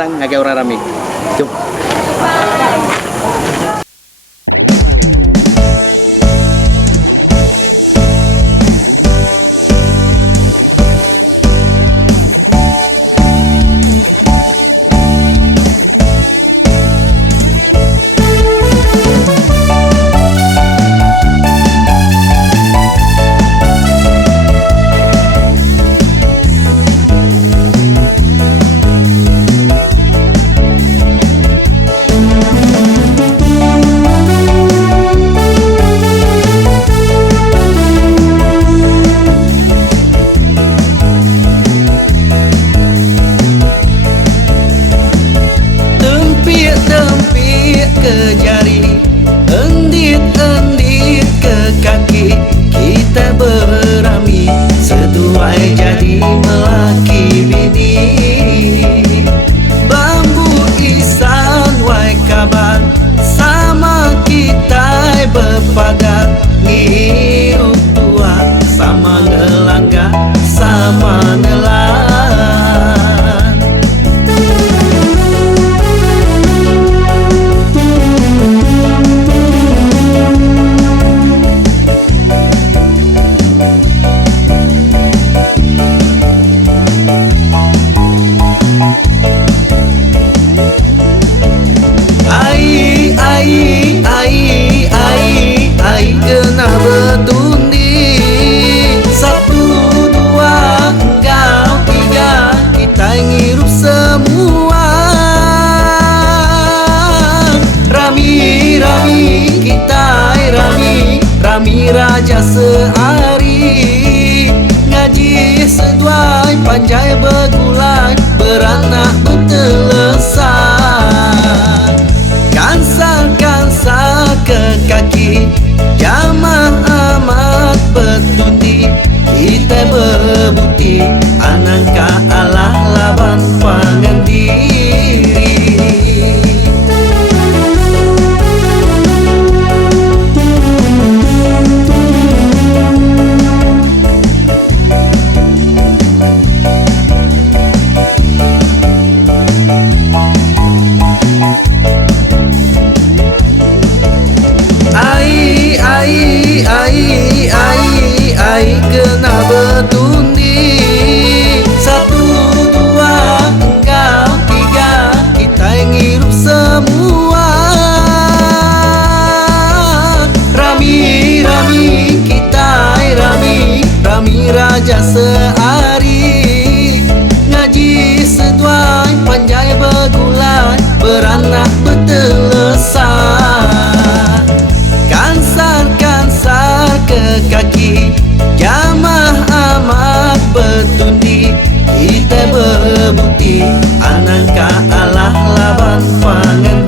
sang ngagai orang rami. Jom. Ke jari, endit-endit ke kaki, kita berami setuai jadi melaki bini. Bambu isan wai kabar, sama kita berpagar, ngirup tua sama ngelangga, sama nelan. Ai kena bertundi, 1, 2, engkau 3, kita ngirup semua. Rami, rami, kita rami raja sehari. Ngaji seduai, panjai bergulai, beranak bertelesar. Kansa ke kaki, jamaah amat bertundi, kita berbukti anangka Allah laban pangandiri. Ai kena bertundi, 1, 2, engkau 3, kita ngirup semua. Rami, kita rami raja sehari. Ngaji seduai, panjai bergulai, beranak bertelesar. Kansar ke kaki, jamaah amat bertundi, kita berbukti anangka Allah laban pangan.